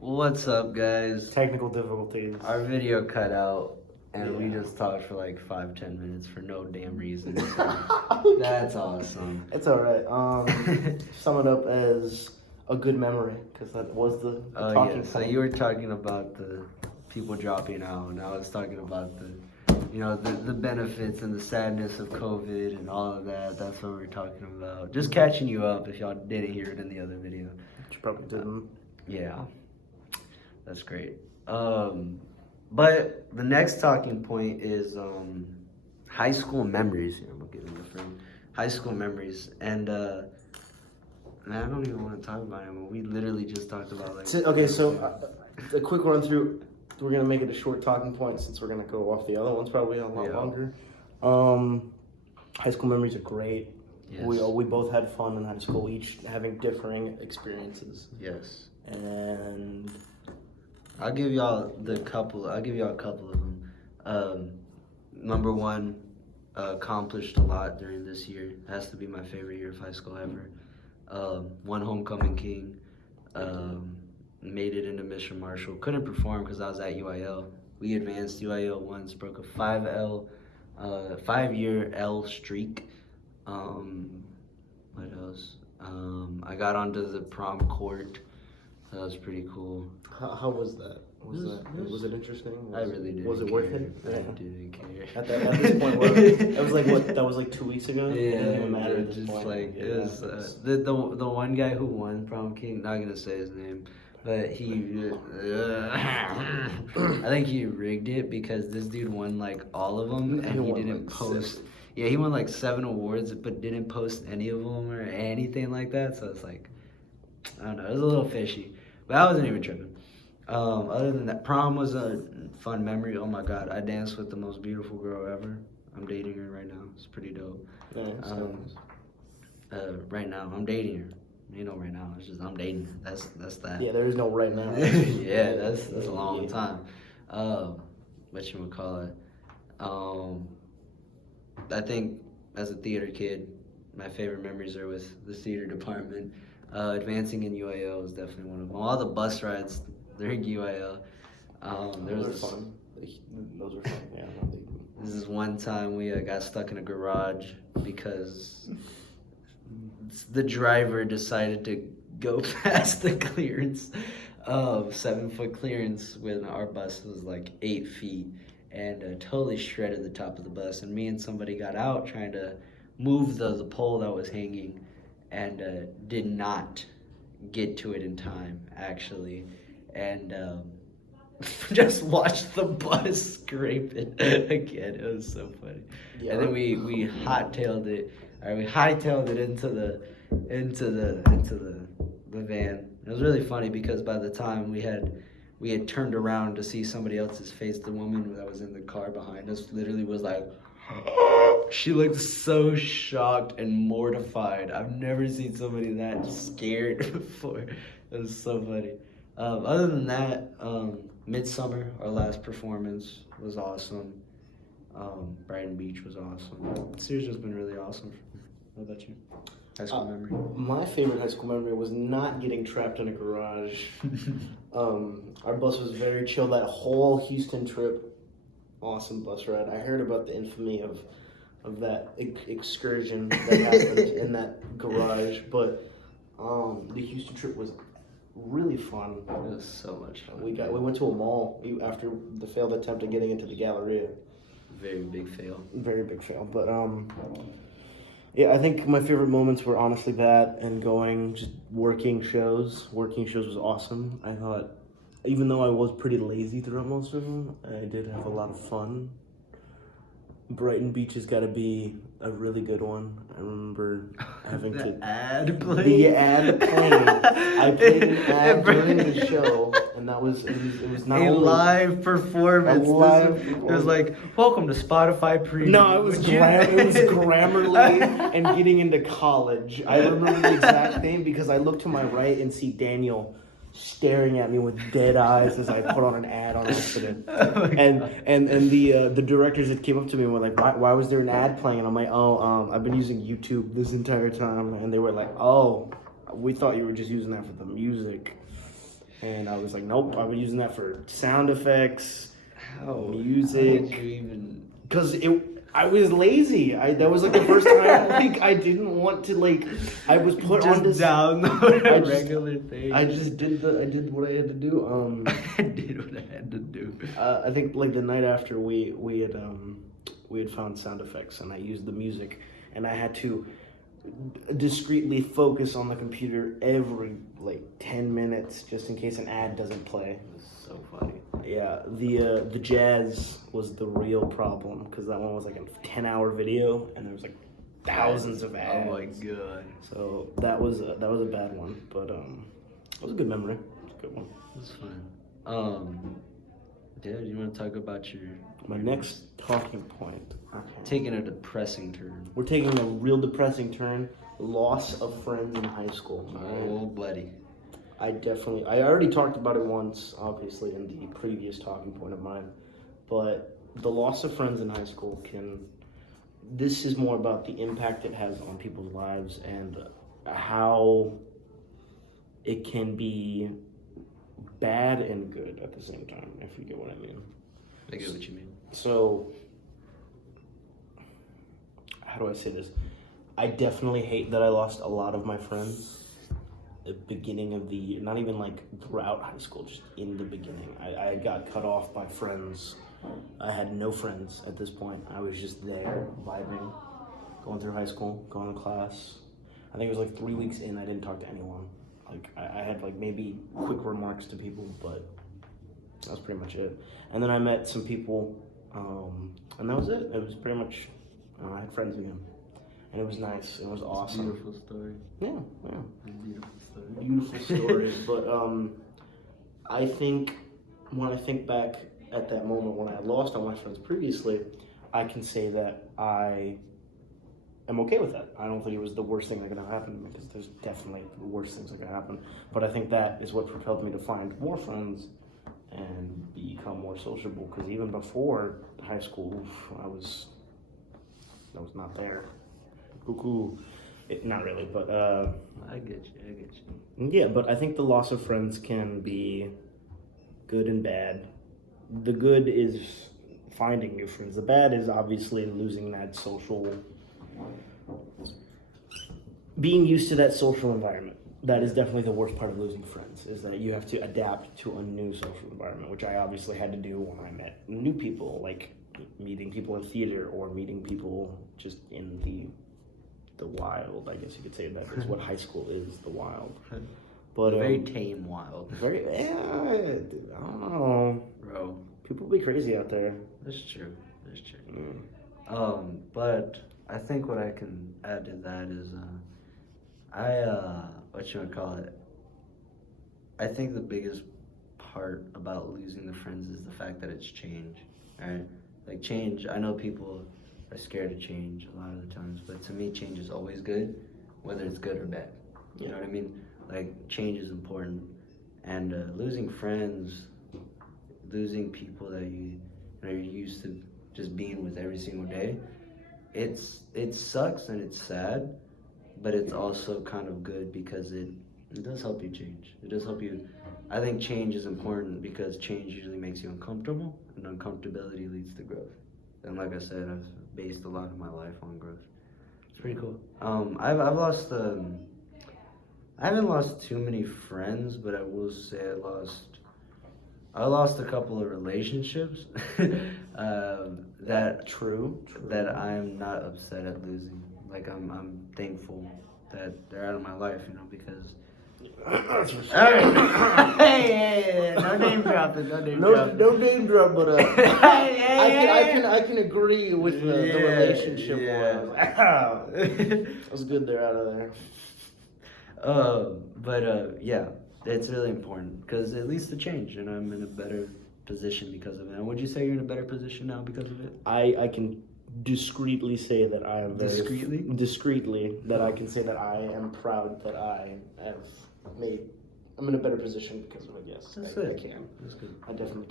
What's up, guys? Technical difficulties. Our video cut out, and we Yeah. just talked for like 5-10 minutes for no damn reason. So that's awesome. It's all right. Sum it up as a good memory, because that was the Oh talking yeah. So point. you were talking about the people dropping out, and I was talking about the benefits and the sadness of COVID and all of that. That's what we're talking about. Just catching you up if y'all didn't hear it in the other video. Which you probably didn't. Yeah, that's great. But the next talking point is high school memories. Here, I'm gonna get in the frame. High school memories, and man, I don't even want to talk about it. We literally just talked about like. A quick run through. We're gonna make it a short talking point since we're gonna go off the other ones probably a lot longer. High school memories are great. Yes. We both had fun in high school, each having differing experiences. Yes. And I'll give y'all a couple of them. Number one, accomplished a lot during this year. Has to be my favorite year of high school ever. Won homecoming king. Made it into Mission Marshall. Couldn't perform because I was at UIL. We advanced UIL once, broke a 5-year L streak. What else? I got onto the prom court. That was pretty cool. how was that? Was it interesting? I really didn't. Was it worth it? I didn't care. At this point, that was like what? That was like 2 weeks ago. Yeah, It didn't even matter at it this just point. like Yeah, it was the one guy who won prom king. Not gonna say his name, but he. I think he rigged it because this dude won like all of them, and he won, didn't like, post. 7. Yeah, he won like 7 awards, but didn't post any of them or anything like that. So it's like, I don't know. It was a little fishy, but I wasn't even tripping. Other than that, prom was a fun memory. Oh my god, I danced with the most beautiful girl ever. I'm dating her right now. It's pretty dope. Nice. Right now, I'm dating her. You know, right now, it's just I'm dating her. That's that. Yeah, there is no right now. Yeah, that's a long Yeah. time. What you would call it? I think as a theater kid, my favorite memories are with the theater department. Advancing in UIL was definitely one of them. All the bus rides during UIL. Those are fun. Those are fun. Yeah. This is one time we got stuck in a garage because the driver decided to go past the clearance, 7-foot clearance, when our bus was like 8 feet, and totally shredded the top of the bus. And me and somebody got out trying to move the pole that was hanging, and did not get to it in time, actually, and just watched the bus scrape it again. It was so funny. Yeah. And then we hightailed it into the van. It was really funny because by the time we had turned around to see somebody else's face, the woman that was in the car behind us literally was like, she looked so shocked and mortified. I've never seen somebody that scared before. It was so funny. Other than that, Midsummer, our last performance, was awesome. Brighton Beach was awesome. This year's just been really awesome. What about you? High school memory? My favorite high school memory was not getting trapped in a garage. Our bus was very chill. That whole Houston trip, awesome bus ride. I heard about the infamy of that excursion that happened in that garage, but the Houston trip was really fun. It was so much fun. We went to a mall after the failed attempt at getting into the Galleria. Very big fail. Very big fail, but yeah, I think my favorite moments were honestly that and just working shows. Working shows was awesome. I thought, even though I was pretty lazy throughout most of them, I did have a lot of fun. Brighton Beach has got to be a really good one. I remember having The to... ad playing. The ad playing. I played an ad during the show, and that was, it was not a only... live performance. A live It was like, welcome to Spotify Preview. No, it was Grammarly and getting into college. I remember the exact thing because I looked to my right and see Daniel staring at me with dead eyes as I put on an ad on accident. And the directors that came up to me were like, why was there an ad playing? And I'm like, I've been using YouTube this entire time. And they were like, oh, we thought you were just using that for the music. And I was like, nope, I was using that for sound effects, How? music. How did you even? Because I was lazy. That was like the first time like I didn't want to like I was put on this download I a just- regular thing. I did what I had to do. I did what I had to do. I think like the night after we had found sound effects and I used the music and I had to discreetly focus on the computer every like 10 minutes just in case an ad doesn't play. It was so funny. Yeah, the jazz was the real problem because that one was like a 10-hour video and there was like thousands of ads. Oh my god. So that was a bad one, but it was a good memory. It was a good one. It was fun. Yeah, you want to talk about your My next talking point. taking a depressing turn? We're taking a real depressing turn. Loss of friends in high school. Oh, buddy. I already talked about it once, obviously, in the previous talking point of mine. But the loss of friends in high school this is more about the impact it has on people's lives and how it can be bad and good at the same time, if you get what I mean. I get what you mean. So, how do I say this? I definitely hate that I lost a lot of my friends at the beginning of the year. Not even like throughout high school, just in the beginning. I got cut off by friends. I had no friends at this point. I was just there, vibing, going through high school, going to class. I think it was like 3 weeks in, I didn't talk to anyone. Like, I had like maybe quick remarks to people, but that was pretty much it. And then I met some people, and that was it. It was pretty much, I had friends again. And it was nice. It was awesome. Beautiful story. Yeah. Beautiful story. Beautiful stories. But I think when I think back at that moment when I lost all my friends previously, I can say that I am okay with that. I don't think it was the worst thing that could have happened to me because there's definitely worse things that could happen. But I think that is what propelled me to find more friends and become more sociable. Because even before high school, I was not there. Cuckoo. Not really, but I get you. yeah, but I think the loss of friends can be good and bad. The good is finding new friends. The bad is obviously losing that being used to that social environment. That is definitely the worst part of losing friends, is that you have to adapt to a new social environment, which I obviously had to do when I met new people, like meeting people in theater or meeting people just in the wild. I guess you could say that is what high school is, the wild. But Very tame wild. I don't know. Bro. People be crazy out there. That's true. But I think what I can add to that is, what you would call it? I think the biggest part about losing the friends is the fact that it's change, right? Like change, I know people are scared of change a lot of the times, but to me, change is always good, whether it's good or bad. You know what I mean? Like change is important, and losing friends, losing people that you're used to just being with every single day, it sucks and it's sad, but it's also kind of good because it does help you change. It does help you. I think change is important because change usually makes you uncomfortable, and uncomfortability leads to growth. And like I said, I've based a lot of my life on growth. It's pretty cool. I've lost. I haven't lost too many friends, but I will say I lost a couple of relationships that that I'm not upset at losing. Like I'm thankful that they're out of my life, because. Hey, no name dropping, no name dropping. No name drop, but I can agree with the relationship. Yeah. It was good they're out of there. Yeah, it's really important because it leads to change, and I'm in a better position because of it. And would you say you're in a better position now because of it? I can discreetly say that I am very discreetly that I can say that I am proud that I have I'm in a better position because of it. Yes, That's I good. can. That's good. I definitely